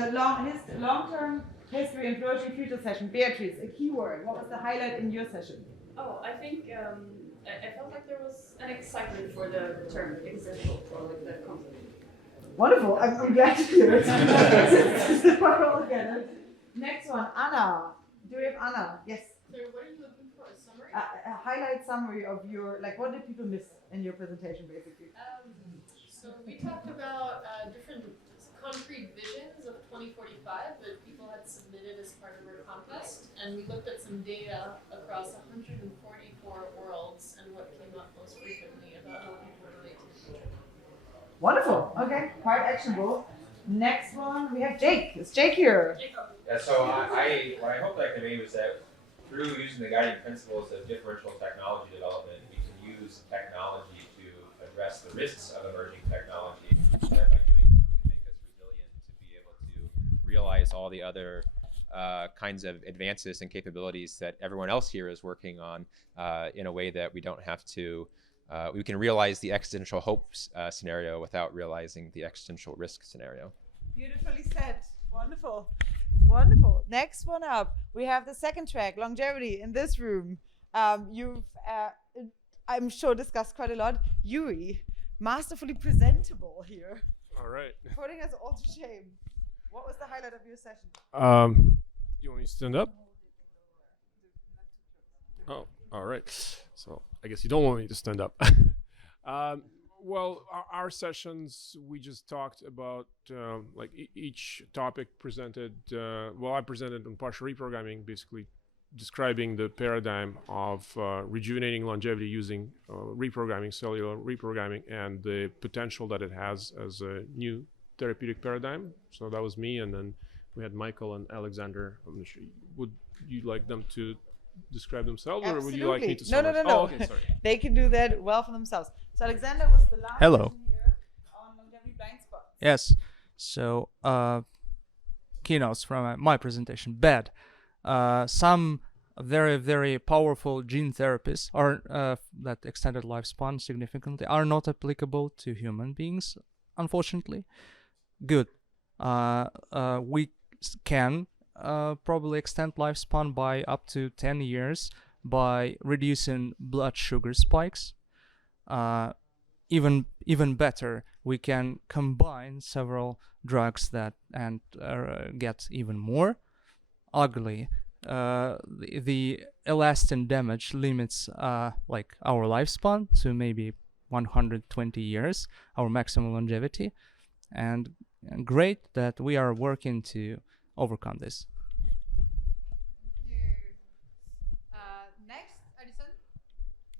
the long-term history and flourishing future session. Beatrice, a keyword. What was the highlight in your session? Oh, I think I felt like there was an excitement for the term existential for like the concept. Wonderful. I'm glad to hear it. We're all together. Next one, Anna. Do we have Anna? Yes. So what are you looking for? A summary? A highlight summary of your, like, what did people miss in your presentation, basically? So we talked about different concrete visions of 2045 that people had submitted as part of our contest, and we looked at some data across 144 worlds and what came up most frequently about how people relate to the future. Wonderful. Okay, quite actionable. Next one, we have Jake. Is Jake here? Yeah, so what I hoped I conveyed was that through using the guiding principles of differential technology development, we can use technology to address the risks of emerging technology. And that by doing so, it can make us resilient to be able to realize all the other kinds of advances and capabilities that everyone else here is working on in a way that we don't have to. We can realize the existential hopes scenario without realizing the existential risk scenario. Beautifully said. Wonderful. Wonderful. Next one up, we have the second track, longevity, in this room. You've, I'm sure, discussed quite a lot. Yuri, masterfully presentable here. All right. Putting us all to shame. What was the highlight of your session? You want me to stand up? Oh, all right. So I guess you don't want me to stand up. Well, our sessions, we just talked about like each topic presented. Well, I presented on partial reprogramming, basically describing the paradigm of rejuvenating longevity using reprogramming, cellular reprogramming, and the potential that it has as a new therapeutic paradigm. So that was me, and then we had Michael and Alexander. I'm not sure, would you like them to describe themselves, Absolutely. or would you like me to No. Oh, okay, sorry. They can do that well for themselves. So Alexander was the last Hello. person here on longevity blind spots. Yes. So, keynotes from my presentation. Bad. Some very, very powerful gene therapies are that extended lifespan significantly are not applicable to human beings, unfortunately. Good. We can probably extend lifespan by up to 10 years by reducing blood sugar spikes. Even better, we can combine several drugs that and get even more ugly. The elastin damage limits like our lifespan to maybe 120 years, our maximum longevity, and great that we are working to overcome this. Thank you. Next, Allison.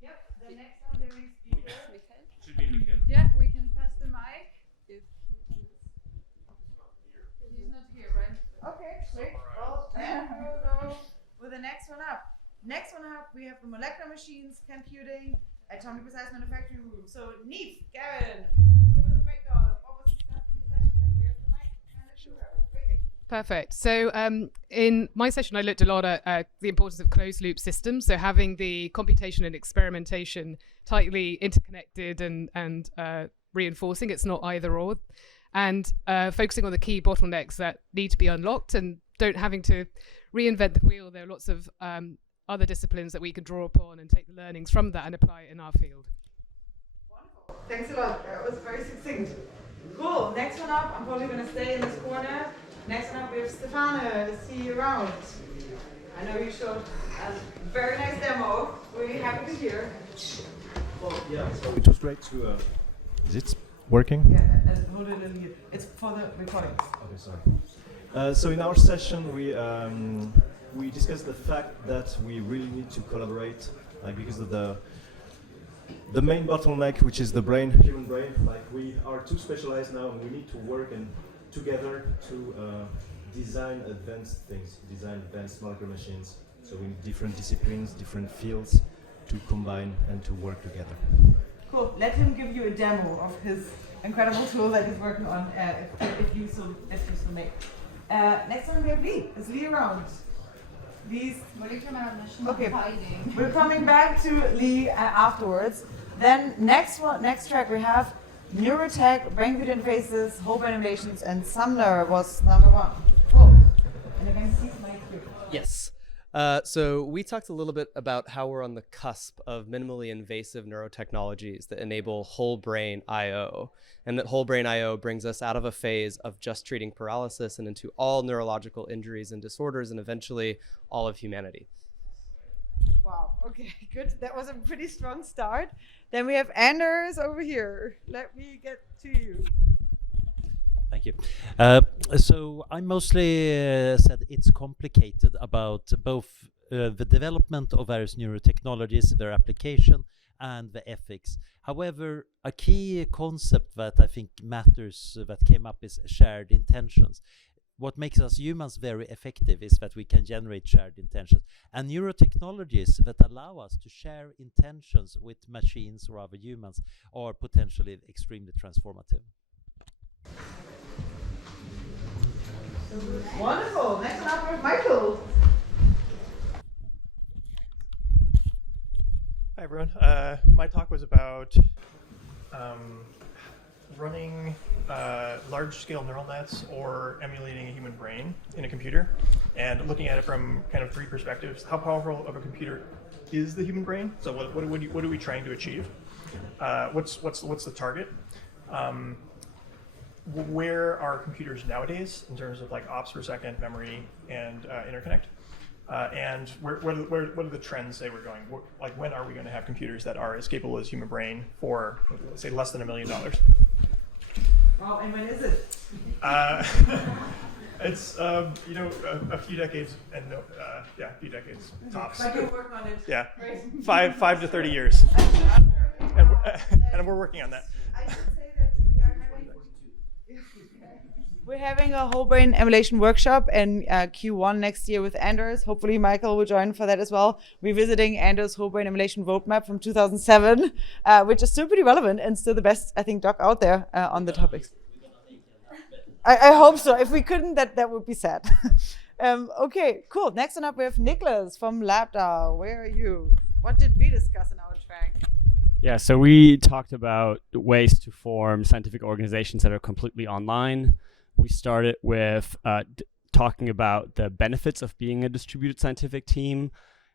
Yep, the next one there is speaker. Should be Michael. Yeah, we can pass the mic. If he's not here, right? Okay, great. Well, then we will go with the next one up. Next one up, we have the molecular machines, computing, atomic precise manufacturing room. So, Neve, Gavin, give us a breakdown of what was discussed in your session, and where's the mic? Great. Perfect. So in my session, I looked a lot at the importance of closed loop systems. So having the computation and experimentation tightly interconnected and reinforcing, it's not either or. And focusing on the key bottlenecks that need to be unlocked and don't having to reinvent the wheel. There are lots of other disciplines that we can draw upon and take the learnings from that and apply it in our field. Wonderful. Thanks a lot. That was very succinct. Cool. Next one up, I'm probably going to stay in this corner. Next one up, we have Stefano. See you around. I know you showed a very nice demo. We're happy to hear. Well, yeah, so it was great to. Is it working? Yeah, and hold it a little bit. It's for the recording. Okay, sorry. So in our session, we discussed the fact that we really need to collaborate, like because of the main bottleneck, which is the brain, human brain. Like we are too specialized now, and we need to work together to design advanced things, design advanced molecular machines. So we need different disciplines, different fields to combine and to work together. Cool. Let him give you a demo of his incredible tool that he's working on, if you so may. Next one we have Lee. Is Lee around? Lee's okay. We're coming back to Lee afterwards. Then next track we have neurotech, brain computer interfaces, whole brain innovations, and Sumner was number 1. Cool. And again, Steve, Mike, you. Yes. So we talked a little bit about how we're on the cusp of minimally invasive neurotechnologies that enable whole brain IO, and that whole brain IO brings us out of a phase of just treating paralysis and into all neurological injuries and disorders, and eventually all of humanity. Wow, okay, good. That was a pretty strong start. Then we have Anders over here. Let me get to you. Thank you. So I mostly said it's complicated about both the development of various neurotechnologies, their application, and the ethics. However, a key concept that I think matters that came up is shared intentions. What makes us humans very effective is that we can generate shared intentions, and neurotechnologies that allow us to share intentions with machines or other humans are potentially extremely transformative. Wonderful. Next one up, Michael. Hi everyone. My talk was about running large-scale neural nets or emulating a human brain in a computer, and looking at it from kind of 3 perspectives. How powerful of a computer is the human brain? So what are we trying to achieve? What's the target? Where are computers nowadays in terms of like ops per second, memory, and interconnect? And what are the trends say we're going? Like when are we going to have computers that are as capable as human brain for, let's say, less than $1 million? Wow, and when is it? It's you know, a few decades, and yeah, a few decades tops. But you're working on it. Yeah, Right. 5 to 30 years, and we're working on that. I should say that we're having a whole brain emulation workshop in Q1 next year with Anders. Hopefully Michael will join for that as well. We're visiting Anders' whole brain emulation roadmap from 2007, which is still pretty relevant and still the best, I think, doc out there on the topics. I hope so. If we couldn't, that would be sad. Okay, cool. Next one up, we have Nicholas from Labda. Where are you? What did we discuss in our track? Yeah, so we talked about ways to form scientific organizations that are completely online. We started with talking about the benefits of being a distributed scientific team,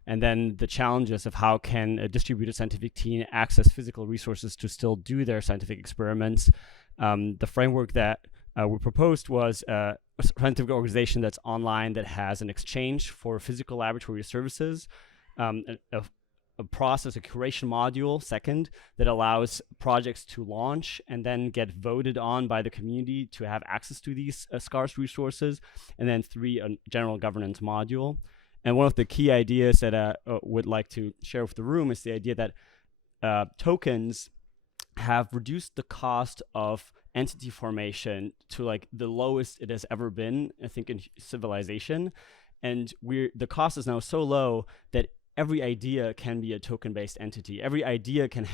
and then the challenges of how can a distributed scientific team access physical resources to still do their scientific experiments. The framework that we proposed was a scientific organization that's online, that has an exchange for physical laboratory services, a process, a curation module, second, that allows projects to launch and then get voted on by the community to have access to these scarce resources, and then 3, a general governance module. And one of the key ideas that I would like to share with the room is the idea that tokens have reduced the cost of entity formation to like the lowest it has ever been, I think, in civilization. And the cost is now so low that every idea can be a token-based entity. Every idea can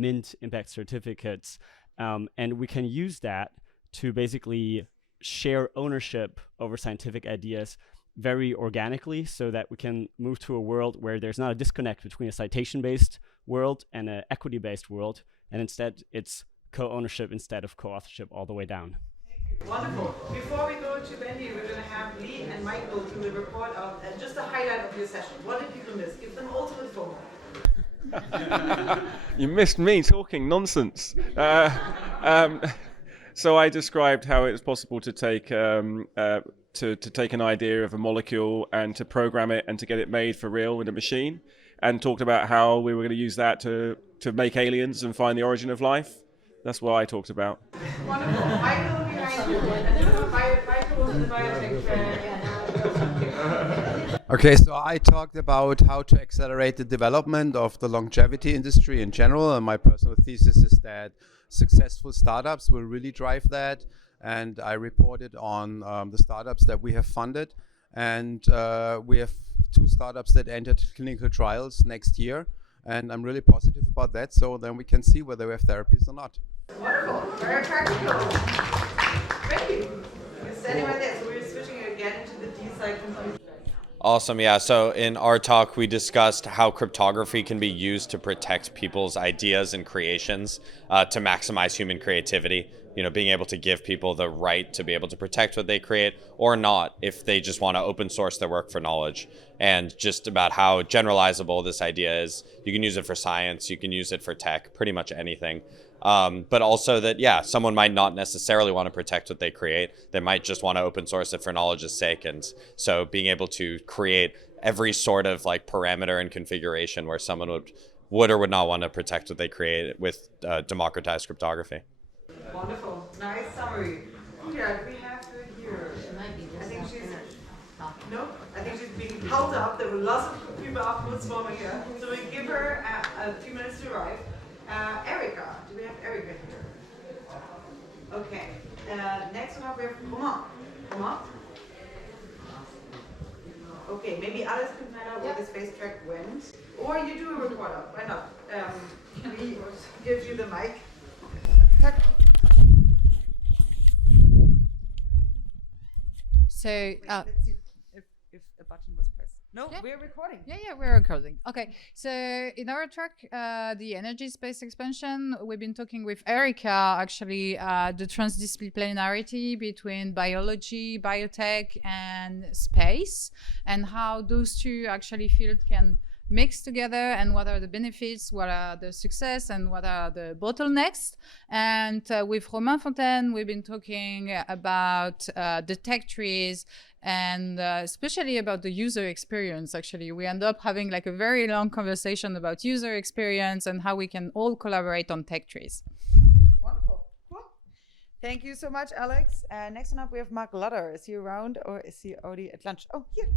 mint impact certificates, and we can use that to basically share ownership over scientific ideas very organically, so that we can move to a world where there's not a disconnect between a citation-based world and an equity-based world, and instead it's co-ownership instead of co-authorship all the way down. Wonderful. Before we go to Bendy, we're going to have Lee and Michael do the report of just a highlight of your session. What did people miss? Give them ultimate FOMO. You missed me talking nonsense. So I described how it's possible to take to take an idea of a molecule and to program it and to get it made for real with a machine, and talked about how we were going to use that to make aliens and find the origin of life. That's what I talked about. Wonderful. Michael behind you. And then Michael was in the biotech track. Okay, so I talked about how to accelerate the development of the longevity industry in general, and my personal thesis is that successful startups will really drive that. And I reported on the startups that we have funded, and we have 2 startups that entered clinical trials next year, and I'm really positive about that. So then we can see whether we have therapies or not. Wonderful. Very practical. Thank you. You're standing right there, so we're switching again into the D cycle. Awesome. Yeah. So in our talk, we discussed how cryptography can be used to protect people's ideas and creations to maximize human creativity. You know, being able to give people the right to be able to protect what they create or not if they just want to open source their work for knowledge. And just about how generalizable this idea is. You can use it for science, you can use it for tech, pretty much anything. But also that, yeah, someone might not necessarily want to protect what they create. They might just want to open source it for knowledge's sake. And so being able to create every sort of like parameter and configuration where someone would or would not want to protect what they create with democratized cryptography. Wonderful. Nice summary. Yeah, we have her here. I think she's... No, I think she's being held up. There were lots of people afterwards swarming here. So we give her a few minutes to arrive. Erica, do we have Erica here? Okay. Next one up we have Romain. Okay, maybe Alice can find out where the space track went. Or you do a report up. Why not? We give you the mic. So, let's see if a button was pressed. No, yeah. We're recording. Yeah, we're recording. Okay, so in our track, the energy space expansion, we've been talking with Erica, actually, the transdisciplinarity between biology, biotech, and space, and how those two actually fields can mix together, and what are the benefits, what are the success, and what are the bottlenecks. And with Romain Fontaine, we've been talking about the tech trees, and especially about the user experience. Actually, we end up having like a very long conversation about user experience and how we can all collaborate on tech trees. Wonderful. Cool. Thank you so much, Alex. Next one up, we have Mark Ludder. Is he around or is he already at lunch? Oh, here.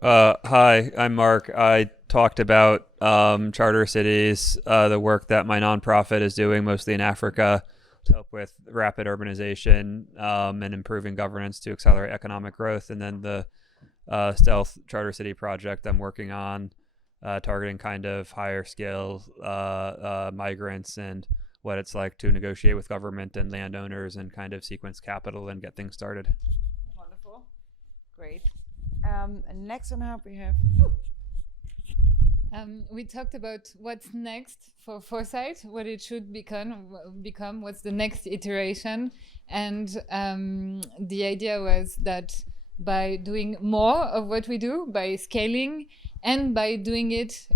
Hi, I'm Mark. I talked about charter cities, the work that my nonprofit is doing mostly in Africa to help with rapid urbanization and improving governance to accelerate economic growth. And then the Stealth Charter City project I'm working on, targeting kind of higher scale migrants and what it's like to negotiate with government and landowners and kind of sequence capital and get things started. Wonderful. Great. Next one up we have we talked about what's next for Foresight, what it should become, what's the next iteration, and the idea was that by doing more of what we do, by scaling, and by doing it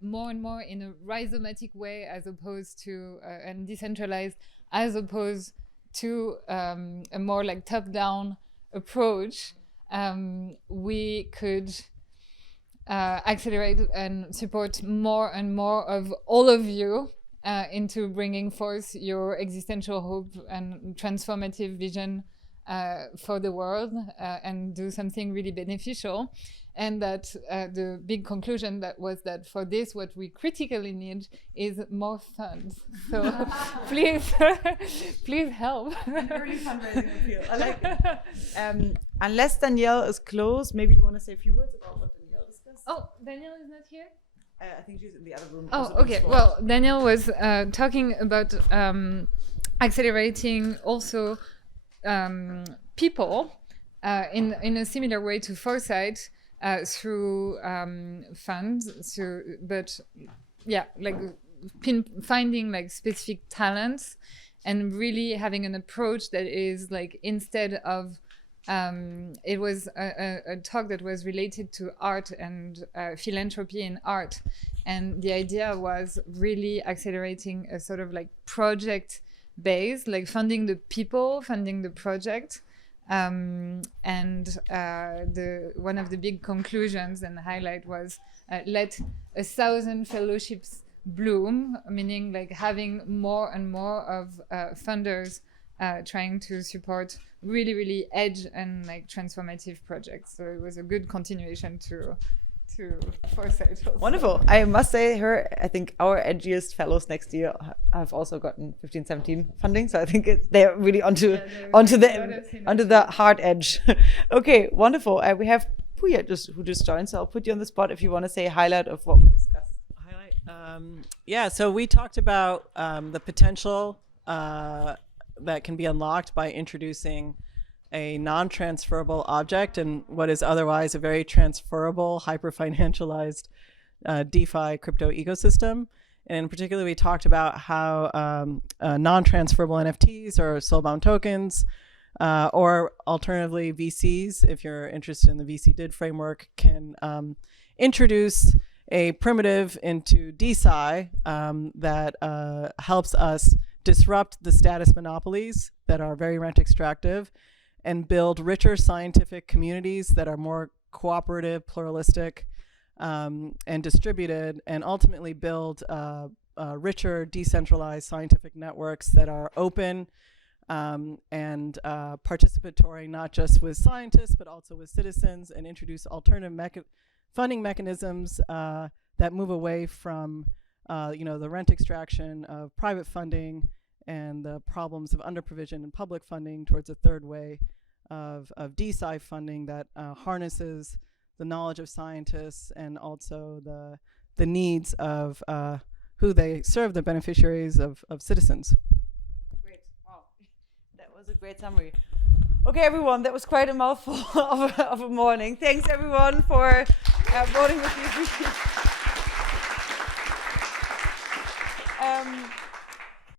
more and more in a rhizomatic way, as opposed to and decentralized, as opposed to a more like top-down approach. We could accelerate and support more and more of all of you into bringing forth your existential hope and transformative vision for the world and do something really beneficial. And that the big conclusion that was that for this, what we critically need is more funds. So please help. An early fundraising appeal. I like it. Unless Danielle is close, maybe you want to say a few words about what Danielle discussed. Oh, Danielle is not here? I think she's in the other room. Oh, okay. Well, Danielle was talking about accelerating also people in a similar way to Foresight. Through funds, but yeah, like finding like specific talents and really having an approach that is like, instead of it was a talk that was related to art and philanthropy in art, and the idea was really accelerating a sort of like project base, like funding the people, funding the project. And one of the big conclusions and highlight was let 1,000 fellowships bloom, meaning like having more and more of funders trying to support really edge and like transformative projects. So it was a good continuation to Foresight also. Wonderful. I must say, I think our edgiest fellows next year have also gotten 15-17 funding, so I think they're really onto the hard edge. Okay, wonderful. We have Puya who just joined, so I'll put you on the spot if you want to say a highlight of what we discussed. Yeah, so we talked about the potential that can be unlocked by introducing a non-transferable object in what is otherwise a very transferable, hyper-financialized DeFi crypto ecosystem. And in particular, we talked about how non-transferable NFTs or soulbound tokens, or alternatively VCs, if you're interested in the VC DID framework, can introduce a primitive into DeSci that helps us disrupt the status monopolies that are very rent extractive and build richer scientific communities that are more cooperative, pluralistic, and distributed, and ultimately build richer decentralized scientific networks that are open and participatory, not just with scientists, but also with citizens, and introduce alternative funding mechanisms that move away from the rent extraction of private funding and the problems of underprovision and public funding towards a third way of DeSci funding that harnesses the knowledge of scientists and also the needs of who they serve, the beneficiaries of citizens. Great. Wow. That was a great summary. Okay, everyone, that was quite a mouthful of a morning. Thanks, everyone, for voting with me.